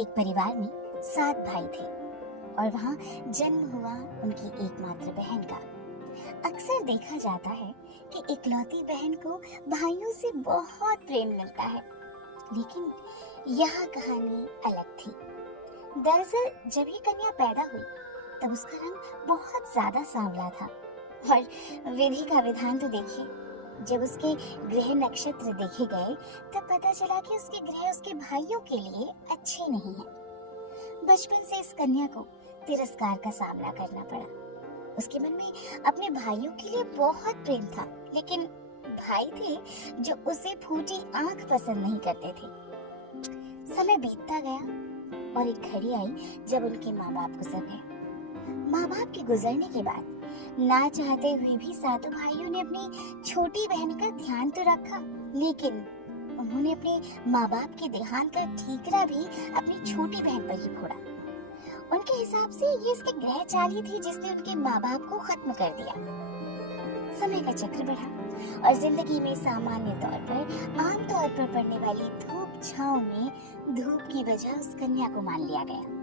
एक परिवार में 7 भाई थे और वहाँ जन्म हुआ उनकी एकमात्र बहन का। अक्सर देखा जाता है कि इकलौती बहन को भाइयों से बहुत प्रेम मिलता है, लेकिन यह कहानी अलग थी। दरअसल जब ये कन्या पैदा हुई तब उसका रंग बहुत ज्यादा सांवला था और विधि का विधान तो देखिए, जब उसके ग्रह नक्षत्र देखे गए तब पता चला कि उसके ग्रह उसके भाइयों के लिए अच्छे नहीं हैं। बचपन से इस कन्या को तिरस्कार का सामना करना पड़ा। उसके मन में अपने भाइयों के लिए बहुत प्रेम था, लेकिन भाई थे जो उसे फूटी आंख पसंद नहीं करते थे। समय बीतता गया और एक घड़ी आई जब उनके माँ बाप गुजर गए। माँ बाप के गुजरने के बाद ना चाहते हुए भी सातों भाइयों ने अपनी छोटी बहन का ध्यान तो रखा, लेकिन उन्होंने अपने माँ बाप के देहांत का ठीकरा भी अपनी छोटी बहन पर ही फोड़ा। उनके हिसाब से ये इसके ग्रह चाल ही थी जिसने उनके माँ बाप को खत्म कर दिया। समय का चक्र बढ़ा और जिंदगी में सामान्य तौर पर आम तौर पर पड़ने वाली धूप छांव में धूप की वजह उस कन्या को मान लिया गया।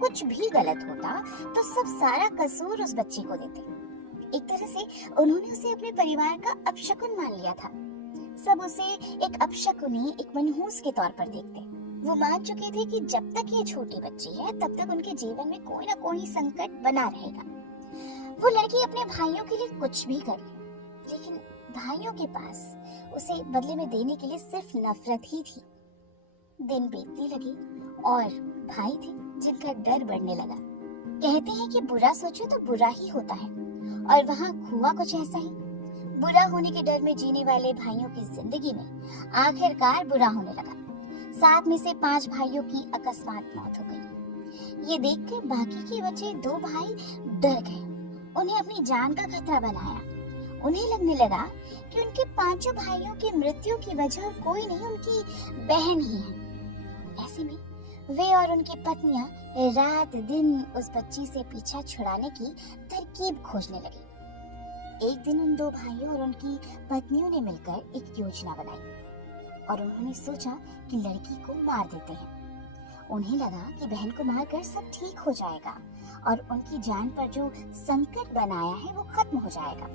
कुछ भी गलत होता तो सब सारा कसूर उस बच्चे को देते। एक तरह से उन्होंने उसे अपने परिवार का अपशकुन मान लिया था। सब उसे एक अपशकुनी, एक मनहूस के तौर पर देखते। वो मान चुके थे कि जब तक ये छोटी बच्ची है तब तक उनके जीवन में कोई ना कोई संकट बना रहेगा। वो लड़की अपने भाइयों के लिए कुछ भी कर ले, लेकिन भाइयों के पास उसे बदले में देने के लिए सिर्फ नफरत ही थी। दिन बीतने लगे और भाई थे जिनका डर बढ़ने लगा। कहते हैं कि बुरा सोचो तो बुरा ही होता है, और वहाँ हुआ कुछ ऐसा ही। बुरा होने के डर में जीने वाले भाइयों की जिंदगी में आखिरकार बुरा होने लगा। 7 में से 5 भाइयों की अकस्मात मौत हो गई। ये देखकर बाकी के बचे 2 भाई डर गए। उन्हें अपनी जान का खतरा बनाया। उन्हें लगने लगा कि उनके 5 भाइयों की मृत्यु की वजह कोई नहीं, उनकी बहन ही है। ऐसे में वे और उनकी पत्नियां रात दिन उस बच्ची से पीछा छुड़ाने की तरकीब खोजने लगे। एक दिन उन 2 भाइयों और उनकी पत्नियों ने मिलकर एक योजना बनाई और उन्होंने सोचा कि लड़की को मार देते हैं। उन्हें लगा कि बहन को मारकर सब ठीक हो जाएगा और उनकी जान पर जो संकट बनाया है वो खत्म हो जाएगा।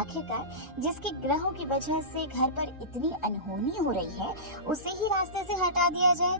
आखिरकार जिसके ग्रहों की वजह से घर पर इतनी अनहोनी हो रही है उसे ही रास्ते से हटा दिया जाए।